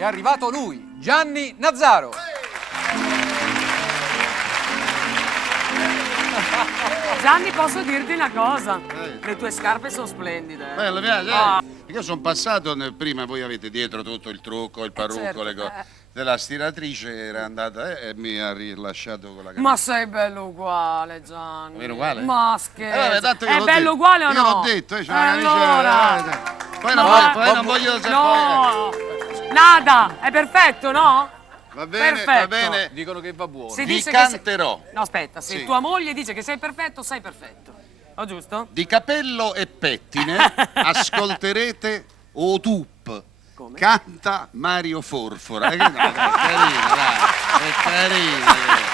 è arrivato lui, Gianni Nazzaro. Gianni, posso dirti una cosa? Le tue scarpe sono splendide. Bello, piace? Ah. Io sono passato prima, voi avete dietro tutto il trucco, il parrucco, certo, le cose. Della stiratrice era andata e mi ha rilasciato con la camicia. Ma sei bello uguale, Gianni. Vero uguale? Ma scherzo. Vabbè, tanto io È l'ho bello detto. uguale o no? Io l'ho detto, c'è una camicia. Allora. Poi non voglio sapere. No. Nada, è perfetto, no? Va bene, Perfetto. va bene. Dicono che va buono. Si Vi dice canterò. No, aspetta, se Sì. tua moglie dice che sei perfetto, sei perfetto. Ho giusto? Di capello e pettine ascolterete O Tup. Come? Canta Mario Forfora. No, dai, è carino, dai. È carino.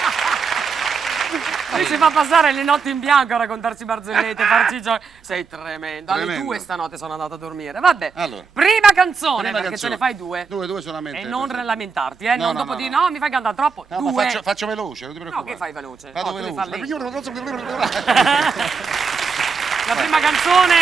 Lui si fa passare le notti in bianco a raccontarci barzellette, farci giochi. Sei tremendo. Alle Tremendo. 2 stanotte sono andato a dormire. Vabbè. Allora. Prima canzone, Prima perché canzone. ce ne fai due. Due solamente. E non lamentarti, No, non no, dopo no, di no. no, mi fai cantare troppo. No, ma Due. faccio veloce, non ti No, preoccupare. che fai veloce? Vado No, tu devi veloce. far lento. La La prima canzone,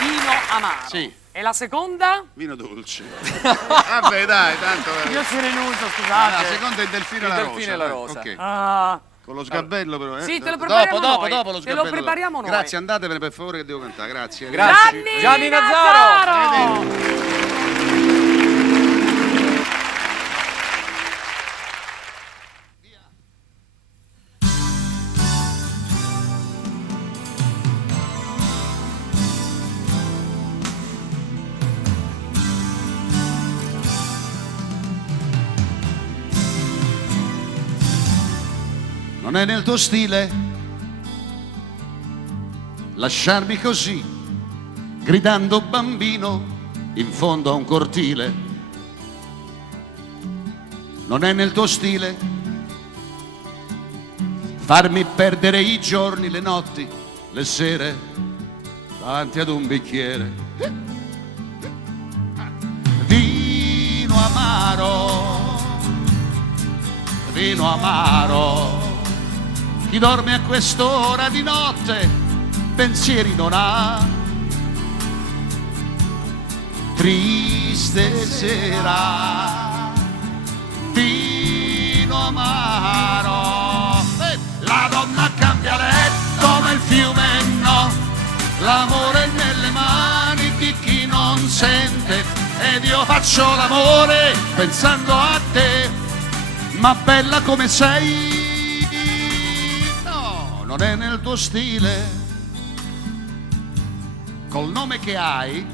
Vino Amaro. Sì. E la seconda? Vino dolce. Vabbè, dai, tanto. Io ci rinuncio, La scusate. seconda è il delfino e Il la delfino rosa. e la rosa. Ok. Ah, Con lo sgabello però, Sì, te lo prepariamo dopo noi. lo Te lo sgabello. prepariamo noi. Grazie, andatevene per favore che devo cantare. Grazie. Grazie. Gianni Nazzaro! Non è nel tuo stile lasciarmi così, gridando bambino in fondo a un cortile. Non è nel tuo stile farmi perdere i giorni, le notti, le sere davanti ad un bicchiere. Vino amaro, vino amaro. Chi dorme a quest'ora di notte pensieri non ha. Triste sera, vino amaro. La donna cambia letto ma il fiume no. L'amore è nelle mani di chi non sente. Ed io faccio l'amore pensando a te. Ma bella come sei, non è nel tuo stile, col nome che hai,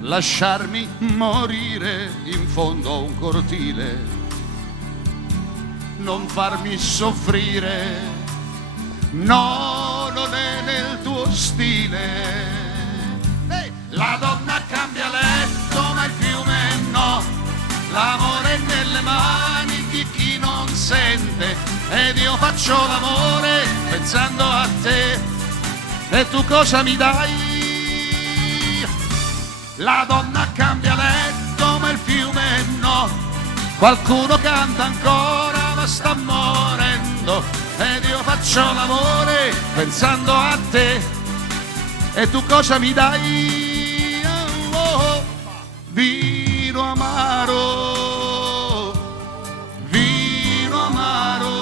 lasciarmi morire in fondo a un cortile, non farmi soffrire, no, non è nel tuo stile. La donna cambia letto ma il fiume no, l'amore è nelle mani di chi non sente. Ed io faccio l'amore pensando a te. E tu cosa mi dai? La donna cambia letto ma il fiume no. Qualcuno canta ancora ma sta morendo. Ed io faccio l'amore pensando a te. E tu cosa mi dai? Oh, vino amaro, vino amaro.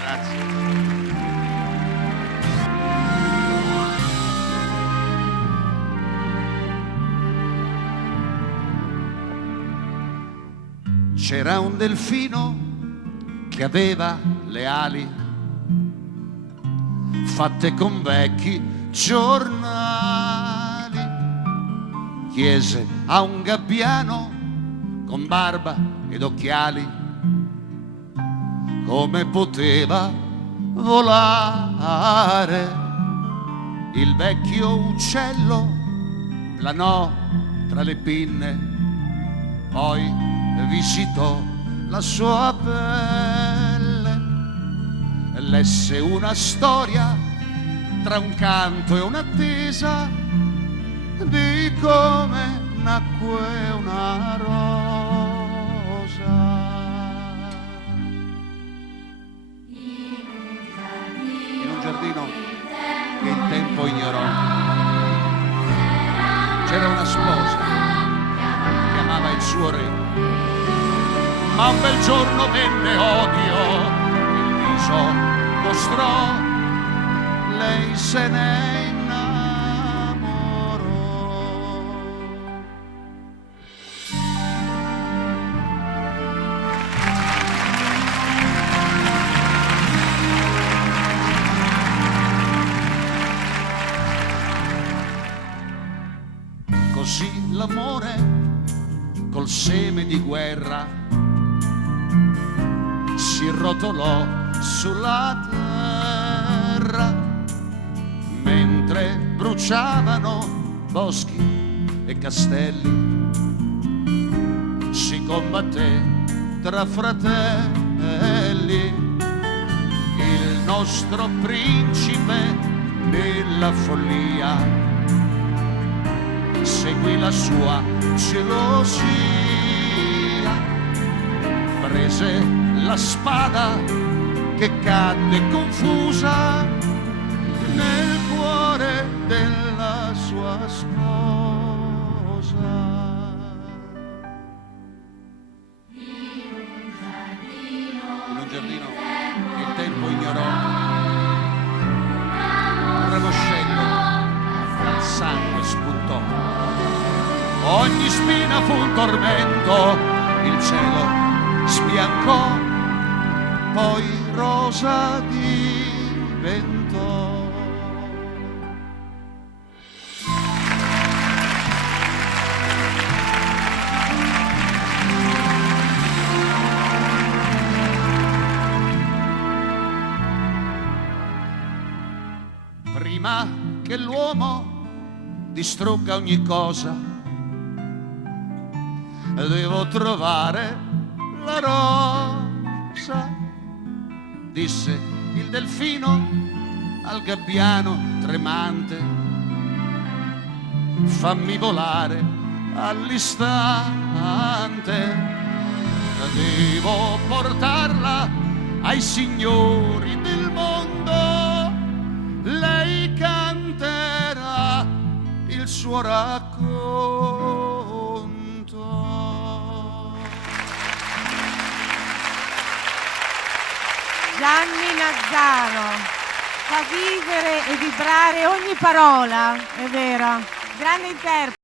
Grazie. C'era un delfino che aveva le ali fatte con vecchi giornali. Chiese a un gabbiano con barba ed occhiali come poteva volare. Il vecchio uccello planò tra le pinne, poi visitò la sua pelle e lesse una storia tra un canto e un'attesa di come nacque una rosa in un giardino che il tempo ignorò. C'era una sposa che amava il suo re, ma un bel giorno venne odio, il viso mostrò, lei se ne innamorò. Così l'amore col seme di guerra si rotolò sulla terra mentre bruciavano boschi e castelli. Si combatté tra fratelli, il nostro principe nella follia seguì la sua gelosia, prese la spada che cadde confusa nel cuore della sua sposa. In un giardino che il tempo ignorò, un ramoscello dal sangue spuntò. Ogni spina fu un tormento, il cielo sbiancò, poi rosa diventò. Prima che l'uomo distrugga ogni cosa, devo trovare la rosa, disse il delfino al gabbiano tremante. Fammi volare all'istante, devo portarla ai signori del mondo. Lei canterà il suo racconto. Gianni Nazzaro fa vivere e vibrare ogni parola, è vero, grande interprete.